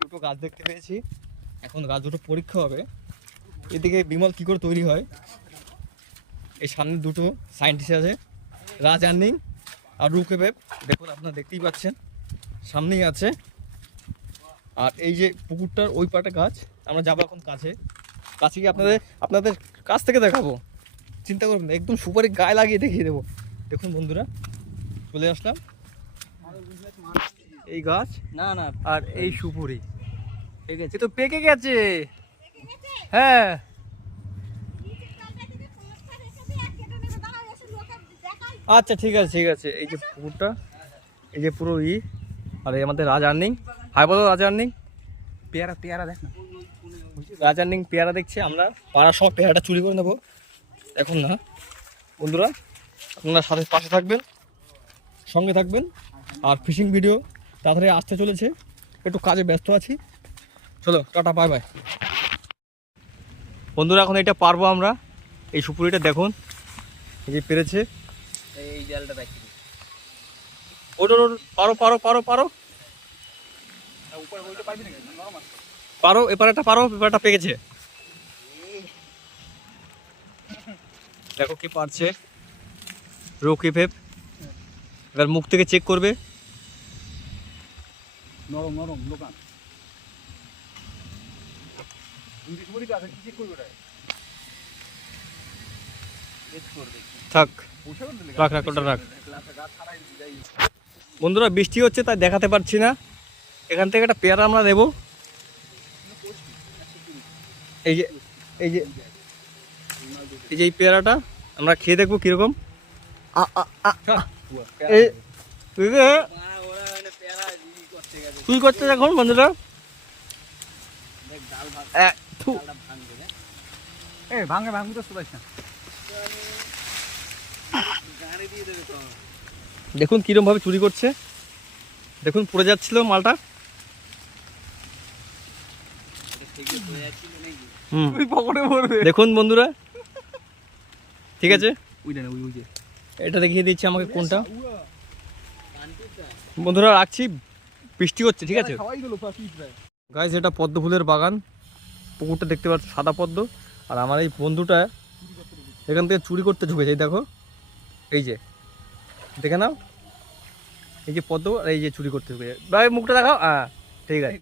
দুটো গাছ দেখতে পেয়েছি, এখন গাছ দুটো পরীক্ষা হবে। এদিকে বিমল কি করে তৈরি হয়, এই সামনে দুটো সায়েন্টিস্ট আছে, রাজ আর্নিং আর রুকেবেব। দেখুন আপনারা দেখতেই পাচ্ছেন সামনেই আছে। আর এই যে পুকুরটার ওই পাটে গাছ, আমরা যাবো এখন কাছে গিয়ে আপনাদের কাছ থেকে দেখাবো, চিন্তা করবেন না, একদম সুপারি গায়ে লাগিয়ে দেখিয়ে দেবো। দেখুন বন্ধুরা, চলে আসলাম। এই গাছ না না আর এই সুপুরি এ তো পেকে গেছে। হ্যাঁ আচ্ছা ঠিক আছে ঠিক আছে। এই যে পুকুরটা, এই যে পুরো আর এই আমাদের রাজ আর্নিং। হাই বলো রাজ আর্নিং। পেয়ারা পেয়ারা দেখ না, রাজ আর্নিং পেয়ারা দেখছে। আমরা পাড়া সব পেয়ারাটা চুরি করে নেবো এখন না। বন্ধুরা আপনারা সাথে পাশে থাকবেন, সঙ্গে থাকবেন। আর ফিশিং ভিডিও তাড়াতাড়ি আসতে চলেছে, একটু কাজে ব্যস্ত আছি। চলো টাটা, বাই বাই। বন্ধুরা এখন এটা পারবো আমরা। এই সুপুরিটা দেখুন, এই যে পেরেছে। এই জালটা দেখি ওটা পারো পারো পারো পারো উপরে বলতে পারবি নাকি? নরম আছে, পারো, এপারেটা পারো, এপারেটা পেকেছে। দেখো কি পারছে রকিফেব। এবার মুখ থেকে চেক করবে। নরম নরম দোকান আছে, কি চেক করবে? থাক, রাখ রাখ, ওটা রাখ। বন্ধুরা বৃষ্টি হচ্ছে তাই দেখাতে পারছি না। এখান থেকে একটা পেয়ারা আমরা নেব। এই যে এই যে এই যে এই পেয়ারাটা আমরা খেয়ে দেখবো কিরকম। তুই করতে এখন বন্ধুরা ভাঙে ভাঙতে পারিস না। দেখুন কিরকম ভাবে চুরি করছে, দেখুন পড়ে যাচ্ছিল মালটা। দেখুন বন্ধুরা, ঠিক আছে এটা দেখিয়ে দিচ্ছি আমাকে কোনটা। বন্ধুরা রাখছি, বৃষ্টি হচ্ছে, ঠিক আছে গাইস। এটা পদ্ম ফুলের বাগান, পুকুরটা দেখতে পাচ্ছ সাদা পদ্ম। আর আমার এই বন্ধুটা এখান থেকে চুরি করতে ঢুকেছে। এই দেখো, এই যে দেখে নাও, এই যে পদ্ম আর এই যে চুরি করতে ঢুকেছে। ভাই মুখটা দেখাও। ঠিক আছে।